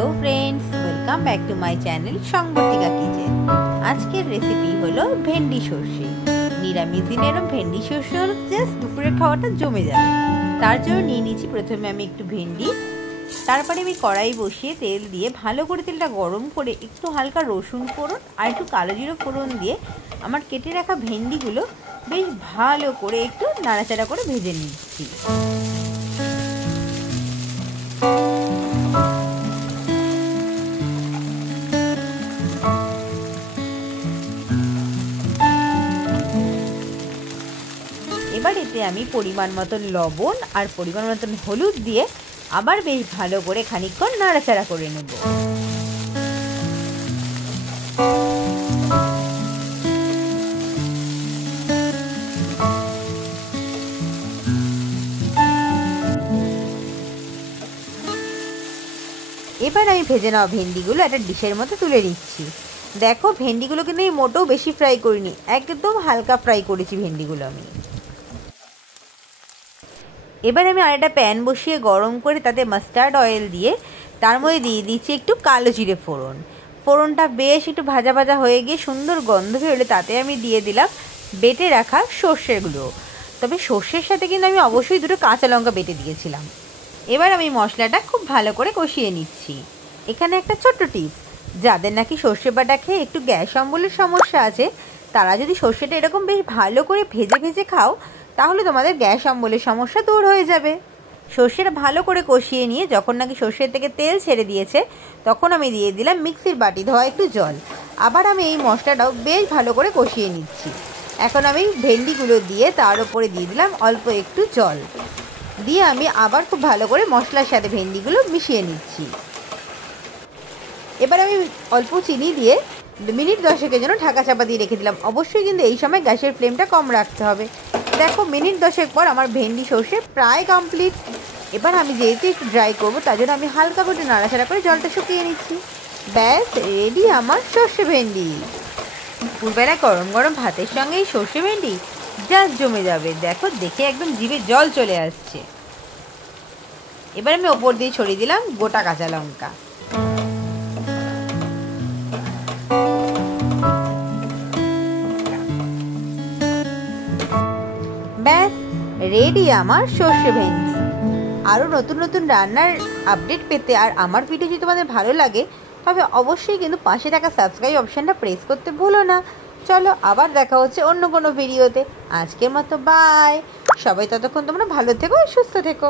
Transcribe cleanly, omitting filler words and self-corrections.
Hello friends, welcome back to my channel Sangbartika kitchen. আজকের recipe হলো ভেন্ডি সর্ষে। নিরামিষ দিনে এরকম ভেন্ডি সর্ষে হলো জাস্ট দুপুরের খাওয়াটা জমে যাবে। তার জন্য নিয়ে নিয়েছি প্রথমে আমি একটু ভেন্ডি, তারপরে আমি কড়াই বসিয়ে তেল দিয়ে ভালো করে তেলটা গরম করে একটু হালকা রসুন ফোড়ন আর একটু কালো জিরে ফোড়ন দিয়ে আমার কেটে রাখা ভেন্ডিগুলো বেশ ভালো করে একটু নাড়াচাড়া করে ভেজে নিচ্ছি। এবার এতে আমি পরিমাণ মতন লবণ আর পরিমাণ মতন হলুদ দিয়ে আবার বেশ ভালো করে খানিকক্ষণ নাড়াচাড়া করে নেব। এবার আমি ভেজে নেওয়া ভেন্ডিগুলো একটা ডিশের মধ্যে তুলে নিচ্ছি। দেখো, ভেন্ডিগুলো কিন্তু আমি মোটেও বেশি ফ্রাই করিনি, একদম হালকা ফ্রাই করেছি ভেন্ডিগুলো আমি। এবার আমি আরেকটা প্যান বসিয়ে গরম করে তাতে মাস্টার্ড অয়েল দিয়ে তার মধ্যে দিয়ে দিচ্ছি একটু কালো জিরে ফোড়ন। ফোড়নটা বেশ একটু ভাজা ভাজা হয়ে গিয়ে সুন্দর গন্ধ বেরোলে তাতে আমি দিয়ে দিলাম বেটে রাখা সর্ষেগুলো। তবে সর্ষের সাথে কিন্তু আমি অবশ্যই দুটো কাঁচা লঙ্কা বেটে দিয়েছিলাম। এবার আমি মশলাটা খুব ভালো করে কষিয়ে নিচ্ছি। এখানে একটা ছোট্ট টিপস, যাদের নাকি সর্ষে বাটা খেয়ে একটু গ্যাস অম্বলের সমস্যা আছে, তারা যদি সর্ষেটা এরকম বেশ ভালো করে ভেজে ভেজে খাও, তাহলে তোমাদের গ্যাস অম্বলের সমস্যা দূর হয়ে যাবে। সর্ষেটা ভালো করে কষিয়ে নিয়ে যখন নাকি সর্ষের থেকে তেল ছেড়ে দিয়েছে, তখন আমি দিয়ে দিলাম মিক্সির বাটি ধোয়া একটু জল। আবার আমি এই মশলাটাও বেশ ভালো করে কষিয়ে নিচ্ছি। এখন আমি ভেন্ডিগুলো দিয়ে তার উপরে দিয়ে দিলাম অল্প একটু জল দিয়ে আমি আবার খুব ভালো করে মশলার সাথে ভেন্ডিগুলো মিশিয়ে নিচ্ছি। এবার আমি অল্প চিনি দিয়ে মিনিট 10-এর জন্য ঢাকা চাপা দিয়ে রেখে দিলাম। অবশ্যই কিন্তু এই সময় গ্যাসের ফ্লেমটা কম রাখতে হবে। দেখো, মিনিট 10 পর আমার ভেন্ডি সর্ষে প্রায় কমপ্লিট। এবার আমি যেহেতু একটু ড্রাই করবো, তার জন্য আমি হালকা করে নাড়াচাড়া করে জলটা শুকিয়ে নিচ্ছি। ব্যাস রেডি আমার সর্ষে ভেন্ডি। দুপুরবেলায় গরম গরম ভাতের সঙ্গে এই সর্ষে ভেন্ডি জাস্ট জমে যাবে। দেখো, দেখে একদম জিভে জল চলে আসছে। এবার আমি ওপর দিয়ে ছড়িয়ে দিলাম গোটা কাঁচা লঙ্কা। ব্যাস রেডি আমার সর্ষে ভেন্ডি। আরও নতুন নতুন রান্নার আপডেট পেতে আর আমার ভিডিও যদি তোমাদের ভালো লাগে, তবে অবশ্যই কিন্তু পাশে থাকা সাবস্ক্রাইব অপশানটা প্রেস করতে ভুলো না। চলো, আবার দেখা হচ্ছে অন্য কোনো ভিডিওতে। আজকের মতো বাই। সবাই ততক্ষণ তোমরা ভালো থেকো, সুস্থ থেকো।